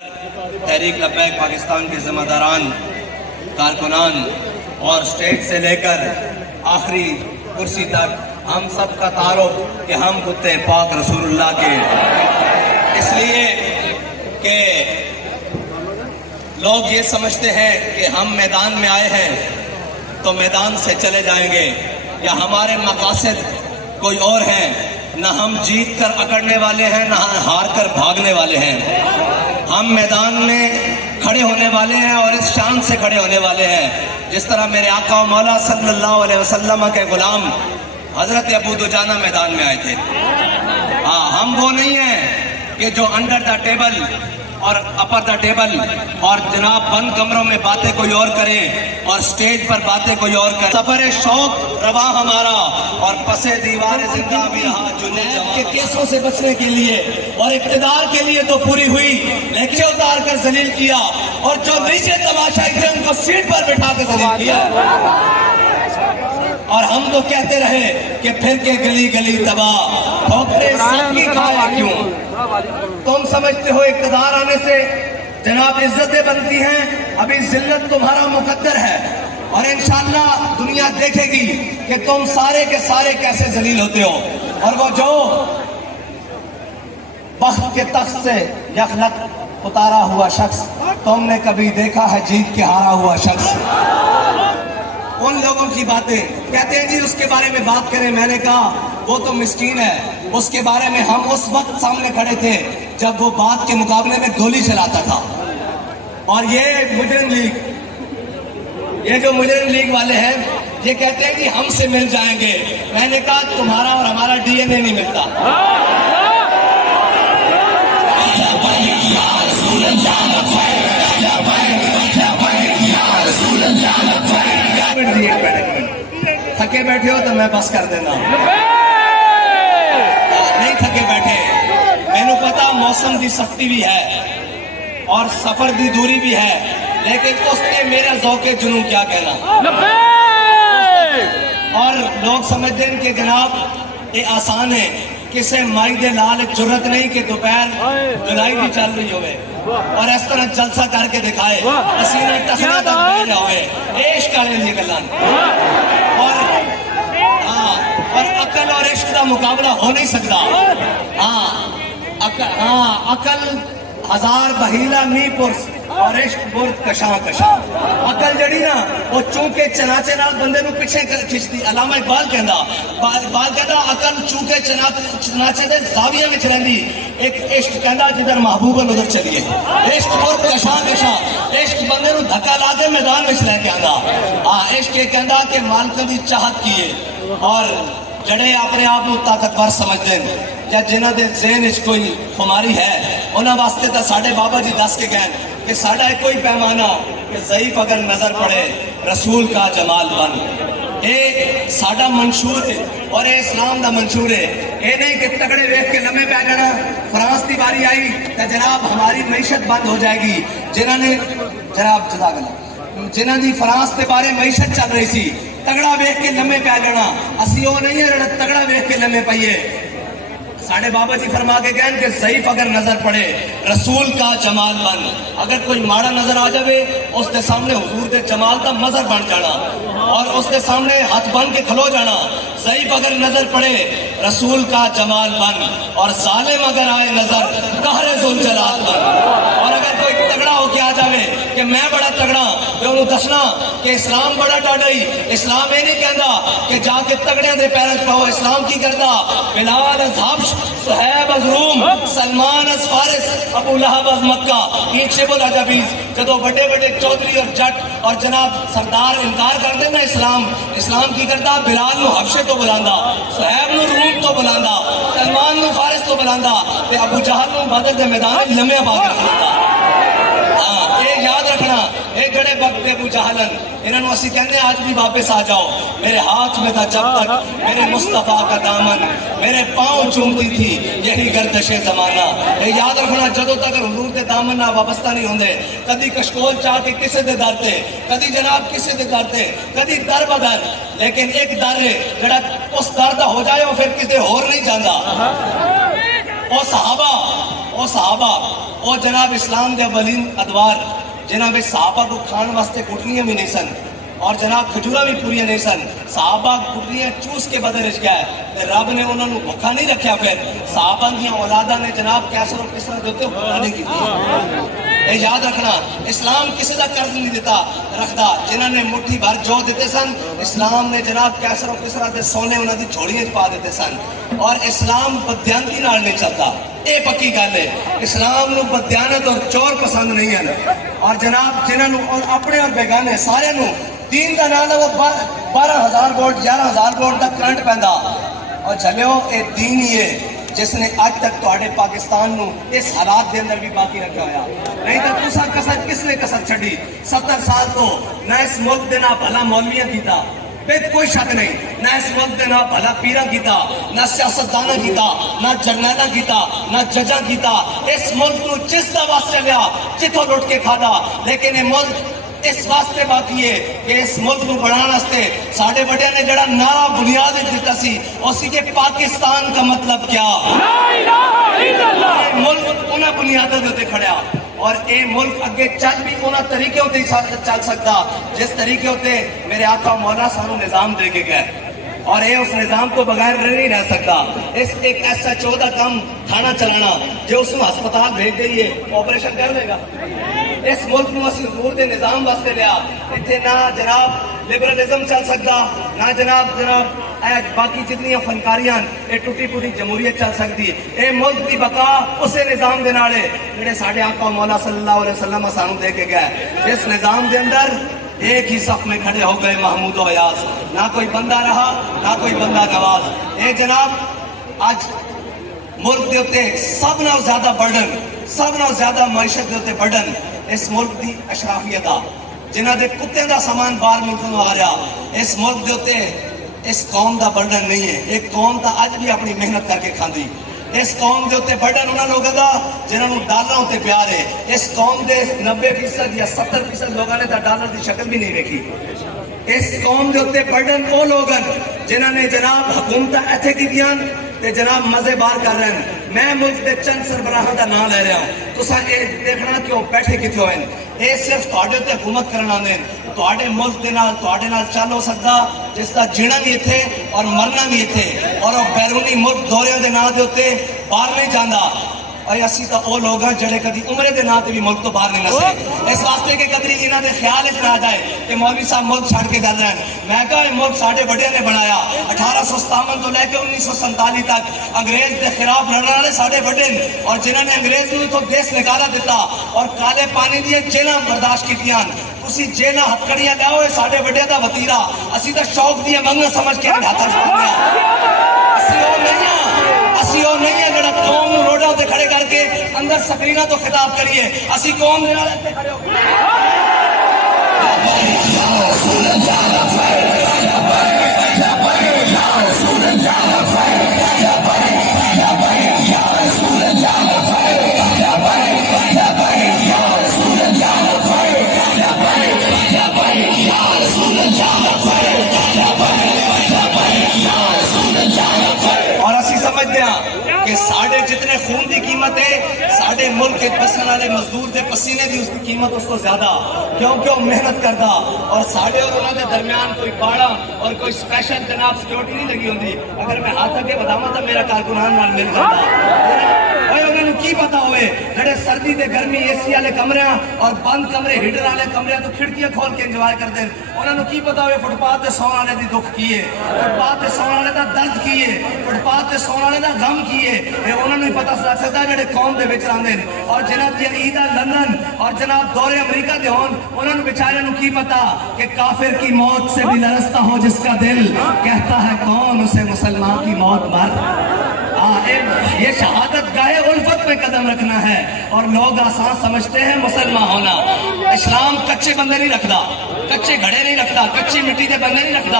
تحریک لبیک پاکستان کے ذمہ داران، کارکنان اور اسٹیٹ سے لے کر آخری کرسی تک ہم سب کا تعارف کہ ہم کتے پاک رسول اللہ کے، اس لیے کہ لوگ یہ سمجھتے ہیں کہ ہم میدان میں آئے ہیں تو میدان سے چلے جائیں گے، یا ہمارے مقاصد کوئی اور ہیں، نہ ہم جیت کر اکڑنے والے ہیں نہ ہار کر بھاگنے والے ہیں۔ ہم میدان میں کھڑے ہونے والے ہیں اور اس شان سے کھڑے ہونے والے ہیں جس طرح میرے آقا و مولا صلی اللہ علیہ وسلم کے غلام حضرت ابو دجانہ میدان میں آئے تھے۔ ہم وہ نہیں ہیں کہ جو انڈر دا ٹیبل اور اپر دا ٹیبل اور جناب بند کمروں میں باتیں کوئی اور کریں اور سٹیج پر باتیں کوئی اور کریں۔ سفر شوق رواں ہمارا اور پسے دیوار زندہ بھی رہا جنید کے کیسوں سے بچنے کے لیے اور اقتدار کے لیے تو پوری ہوئی، لیکن اتار کر ذلیل کیا، اور جو نیچے تماشائی تھے ان کو سیٹ پر بٹھا کے ذلیل کیا۔ اور ہم تو کہتے رہے کہ پھر کے گلی گلی تباہ ٹھوکرے سب کی کھائے کیوں۔ تم سمجھتے ہو اقتدار آنے سے جناب عزتیں بنتی ہیں، ابھی ذلت تمہارا مقدر ہے، اور انشاءاللہ دنیا دیکھے گی کہ تم سارے کے سارے کیسے ذلیل ہوتے ہو۔ اور وہ جو بخت کے تخت سے یخلق اتارا ہوا شخص تم نے کبھی دیکھا ہے جیت کے ہارا ہوا شخص؟ ان لوگوں کی باتیں کہتے ہیں جی اس کے بارے میں بات کریں، میں نے کہا وہ تو مسکین ہے، اس کے بارے میں ہم اس وقت سامنے کھڑے تھے جب وہ بات کے مقابلے میں گولی چلاتا تھا۔ اور یہ مجرم لیگ، یہ جو مجرم لیگ والے ہیں یہ کہتے ہیں کہ ہم سے مل جائیں گے، میں نے کہا تمہارا اور ہمارا ڈی این اے نہیں ملتا۔ تھکے بیٹھے ہو تو میں بس کر دینا، نہیں تھکے بیٹھے، میں نے پتا موسم دی سختی بھی ہے اور سفر دی دوری بھی ہے، لیکن اس نے میرا ذوق جنوں کیا کہنا۔ اور لوگ سمجھتے ہیں کہ جناب یہ آسان ہے، کسے مائی دے لال جرت نہیں کہ دوپہر جولائی بھی چل رہی ہوئے اور اس طرح جلسہ کر کے دکھائے، پسینہ ٹسنا تک بھیجا ہوئے، عشق والے دی گلان۔ اور عقل اور عشق کا مقابلہ ہو نہیں سکتا۔ عقل ہزار بہیلا می پرس اور عشق برد کشاں کشاں۔ عقل جڑی نا وہ چونکہ چناچے نال بندے نو پیچھے کھچتی، علامہ اقبال کہندا عقل چونکہ چناچے دے زاویے وچ رہندی، ایک عشق کہندا جدھر محبوب ادھر چلیے۔ عشق برد کشاں کشاں، عشق بندے نو دھکا لا کے میدان وچ لے کے آندا۔ عشق یہ کہندا کہ مالک دی چاہت کیے، اور جڑے اپنے آپ کو طاقتور سمجھتے ہیں یا جنہوں دے ذہن وچ کوئی خماری ہے، انہاں واسطے تو ساڈے بابا جی دس کے گئے کہ ساڈا کوئی پیمانہ کہ ضعیف اگر نظر پڑے رسول کا جمال بن۔ اے ساڈا منشور ہے اور اے اسلام دا منشور ہے، اے نہیں کہ تگڑے ویکھ کے لمے پہ جانا۔ فرانس دی باری آئی تو جناب ہماری معیشت بند ہو جائے گی، جنہوں نے جناب جزاک اللہ جنہوں دی فرانس دے بارے معیشت چل رہی سی، تگڑا ویکھ کے لمے پہ جانا، اسی وہ نہیں ہے تگڑا ویکھ کے لمے پئیے۔ ساڑھے بابا جی فرما کے گئے کہ ضعیف اگر نظر پڑے رسول کا جمال بن۔ اگر کوئی ماڑا نظر آ جائے اس دے سامنے حضور دے جمال کا مظہر بن جانا اور اس دے سامنے ہاتھ بن کے کھلو جانا۔ ضعیف اگر نظر پڑے رسول کا جمال بن، اور ظالم اگر آئے نظر قہر ذوالجلال بن۔ اور اگر کوئی تگڑا ہو کے آ جائے کہ میں بڑا تگڑا، تو انہوں دسنا کہ اسلام بڑا ٹاڈائی۔ اسلام یہ نہیں کہندا کہ جا کے تگڑے دے پیروں پاؤ، اسلام کی کردا بلال از حبش، صہیب از روم، سلمان از فارس، ابو لہب از مکہ، یہ شب العجبیز۔ جدو بڑے بڑے چودھری اور جٹ اور جناب سردار انکار کر دینا اسلام کی کردا بلال نو حبشے تو بلاندا، صہیب نو روم تو بلاندا، سلمان نو فارس تو بلاندا، تے ابو جہل نو بدر دے میدان لمحے پا کے رکھدا۔ یہ یاد رکھنا، ایک گڑے وقت ابو جہلن انہوں نے اسی کہنے آج بھی واپس آ جاؤ، میرے ہاتھ میں تھا جب تک میرے مصطفیٰ کا دامن، میرے پاؤں چومتی تھی یہی گردش زمانہ۔ یہ یاد رکھنا جدو تک حضور دے دامن نہ وابستہ نہیں ہوندے، کدی کشکول چاہ کے کسے دے در تے، کدی جناب کسے دے در تے، کدی در بدر، لیکن ایک در ہے جڑا اس در دا ہو جائے وہ پھر کسے ہور نہیں جاندہ۔ اور صحابہ وہ صحابہ وہ جناب اسلام دے اولین ادوار جناب صحابہ کو کھان واسطے گٹلیاں بھی نہیں سن اور جناب کھجورا بھی پوری نہیں سن. صحابہ گٹلیاں چوس کے بدلے رچ گئے تے رب نے انہوں نے بھوکا نہیں رکھیا. پھر صحابہ دیا اولاداں نے جناب کیسر اور کسرا دے اوتے حملہ نہیں کیتی. اے یاد رکھنا اسلام کسی کا قرض نہیں دیتا رکھتا. جنہوں نے مٹھی بھر جو دیتے سن اسلام نے جناب کیسر اور کسرا دے سونے انہوں دی جھوڑیاں پا دیتے سن. اور اسلام بدیانتی نال نہیں چلتا. اے پکی گل ہے اسلام نو بدیانت اور چور پسند نہیں ہے. اور جناب جنہوں نے اور اپنے اور بیگانے سارے نو دین کا نام ہے وہ 12,000 وولٹ 11,000 وولٹ تک کرنٹ پہندا. اور چلیو اے دین ہی ہے جس نے آج تک تواڈے پاکستان نو اس حالات دے اندر بھی باقی رکھا ہویا. نہیں تو تسا کسر کس نے کسر چھڑی 70 سال تو نہ اس ملک دے نہ بھلا مولویاں کیتا بیت کوئی شک نہیں. نہ اس ملک دے نہ بھلا پیرا کیتا نہ سیاستدانا کیتا نہ جرنیلا کیتا نہ ججا کیتا. اس ملک نو جس دا واسطے لیا جتوں لٹ کے کھادا. لیکن یہ ملک اس واسطے باقی ہے کہ اس ملک نو بڑھانا واسطے ساڈے بڑے نے جڑا نعرہ بنیاد دیتا سی اسی کے پاکستان کا مطلب کیا لا الہ الا اللہ. ملک انہاں بنیادوں تے کھڑیا اور اے ملک اگے چل بھی انہاں طریقے ہوتے چل سکتا جس طریقے ہوتے میرے آقا مولا سانو نظام دے کے گئے. اور اے اس نظام کو بغیر نہیں رہ سکتا. اس ایک ایسا 14 کم تھانہ چلانا جو اس میں ہسپتال بھیج دئیے آپریشن کر لے گا. اس ملک میں اسی حضور دے نظام واسطے لیا اتنے نہ جناب لبرلزم چل سکتا نہ جناب باقی جتنی فنکاریاں یہ ٹوٹی پوٹی جمہوریت چل سکتی. اے ملک کی بقا اسے نظام دے نالے جڑے ساڈے آقا مولا صلی اللہ علیہ وسلم سانو دے کے گئے. جس نظام دے اندر ایک ہی صف میں کھڑے ہو گئے محمود و ایاز. نہ کوئی بندہ رہا نہ کوئی بندہ نواز. اے جناب آج ملک دے اوتے سب نال زیادہ برڈن سب نال زیادہ معیشت دے اوتے برڈن اس ملک دی اشرافیت آ جنہ دے کتے دا سامان بار ملک نو آ رہا. اس ملک دے اوتے اس قوم دا برڈن نہیں ہے. ایک قوم تا اج بھی اپنی محنت کر کے کھاندی. اس قوم دے اوتے برڈن انہاں لوگاں دا جنہاں نوں ڈالراں اوتے پیار ہے. اس قوم دے 90% یا 70% لوگاں نے تا ڈالر دی شکل بھی نہیں دیکھی. اس قوم دے اوتے برڈن وہ لوگ ہیں جنہاں نے جناب حکومت ایتھے کیتیاں تے جناب مزے بار کر رہے ہیں. میں ملک دے چند سربراہاں دا نام لے رہا ہوں. تساں اے دیکھنا کہ وہ بیٹھے کتھے ہوئے ہیں. اے صرف تواڈے تے حکومت کرن آندے ہیں. تواڈے ملک دے نال تواڈے نال چل ہو سکدا جس دا جینا بھی ایتھے اور مرنا بھی ایتھے. اور وہ بیرونی ملک دوریاں دے نام دے اوتے باہر نہیں جاندا. اور اسی تا وہ لوگ ہیں جڑے کدی عمرے دے نام تے بھی ملک تو باہر نہیں نسے. اس واسطے کہ کدی انہاں دے خیال وچ نہ آ جائے کہ مولوی صاحب ملک چھڑ کے گل رہے ہیں. میں کہا یہ ملک ساڈے بڑیاں نے بنایا. 1857 تو لے کے 1947 تک انگریز دے خلاف لڑنے والے ساڈے بڑے ہیں. اور جنہاں نے انگریز نوں تو دیس نکالا دیتا اور کالے پانی دی جیلاں برداشت کیتیاں. تسی جیلاں ہتھکڑیاں لیاؤ اے ساڈے بڑیاں دا وتیرا. اسی تا شوق دی منگا سمجھ کے ہاتھ وچ پایا. اسی او نہیں اسی او نہیں ہے جڑا قوم نوں روڈاں تے کھڑے کر کے اندر سکرینہ تو خطاب کریے. اسی قوم دے نال تے کھڑے ہو اور اسی سمجھتے ہیں کہ ساڑھے جتنے خون دی قیمت ہے ساڑھے ملک کے بسن والے مزدور دے پسینے دی اس کی قیمت اس کو زیادہ کیونکہ وہ محنت کرتا. اور ساڑھے اور انہوں نے درمیان کوئی باڑا اور کوئی سپیشل جناب سیکیورٹی نہیں لگی ہوندی. اگر میں ہاتھ آگے بتاواں تو میرا کارکنان نال مل جاتا. انہوں نے کی پتا ہوئے جڑے سردی دے گرمی اے سی والے کمرے اور بند کمرے ہیٹر والے کمرے تو کھڑکیاں کھول کے انجوائے کرتے ہیں. انہوں نے کی پتا ہوئے فٹ پاتھ تے سون والے دی دکھ کی ہے, فٹ پاتھ تے سون والے دا درد کی ہے, فٹ پاتھ تے سون والے دا غم کی ہے. انہوں نے پتا لگ سکتا جڑے قوم دے وچ رہندے ہیں اور جناب دی عیدہ لندن اور جناب دورے امریکہ دے ہون. انہوں نے بیچارے نو کی پتا کہ کافر کی موت سے بھی لرزتا ہو جس کا دل, کہتا ہے کون اسے مسلمان کی موت مر. یہ شہادت گاہے الفت پہ قدم رکھنا ہے. اور لوگ آسان سمجھتے ہیں مسلمان ہونا. اسلام کچے بندے نہیں رکھتا, کچے گھڑے نہیں رکھتا, کچی مٹی دے بندے نہیں رکھتا.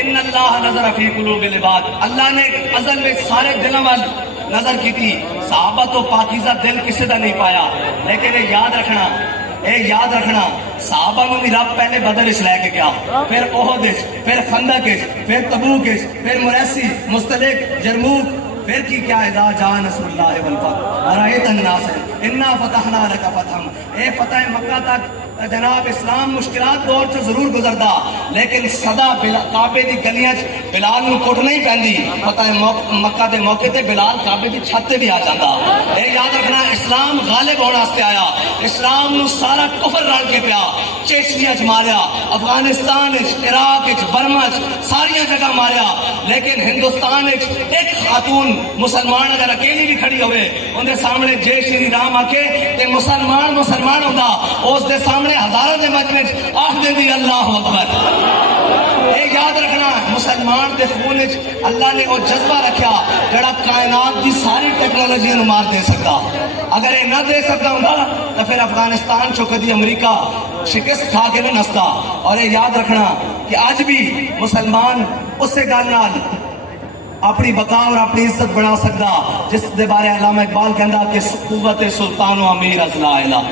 ان اللہ نظر فی قلوب العباد, اللہ نے ازل میں سارے دلوں وال نظر کی تھی. صحابہ تو پاکیزہ دل کسی دا نہیں پایا. لیکن یہ یاد رکھنا صحابہ نو بھی رب پہلے بدر اس لے کے گیا, پھر احد, پھر خندق, پھر تبوک, پھر مریسی, مستلق, جرموک, پھر کی کیا اذا جاء نصر اللہ والفتح ورأیت الناس انا فتحنا لک فتحا، اے فتح مکہ تک جناب اسلام مشکلات دور سے ضرور گزردا، لیکن صدا کعبے دی گلیاں بلال نو کٹ نہیں پیندی۔ فتح مکہ دے موقع تے بلال کعبے دی چھت تے بھی آ جاندا۔ اے یاد رکھنا اسلام غالب ہونے واسطے آیا، اسلام نو سارا کفر رل کے پیا، چیچنیا چ ماریا، افغانستان عراق برما ساری جگہ ماریا، لیکن ہندوستان ایک خاتون مسلمان اگر اکیلی بھی کھڑی ہوئے اندر سامنے جے شری رام آکے تے مسلمان ہوتا، اس دے سامنے ہزاروں دے مجمع آخ دے دی اللہ اکبر۔ یہ یاد رکھنا مسلمان دے خون اللہ نے وہ جذبہ رکھیا جڑا کائنات دی ساری ٹیکنالوجی نو مار دے سکتا، اگر یہ نہ دے سکتا ہوں تو پھر افغانستان چو کدی امریکہ شکست کھا کے نہیں نستا۔ اور یہ یاد رکھنا کہ آج بھی مسلمان اس سے گل نال اپنی بقا اور اپنی عزت بنا سکتا جس دے بارے علامہ اقبال کہندا کہ قوت سلطان و امیر از لا الہ۔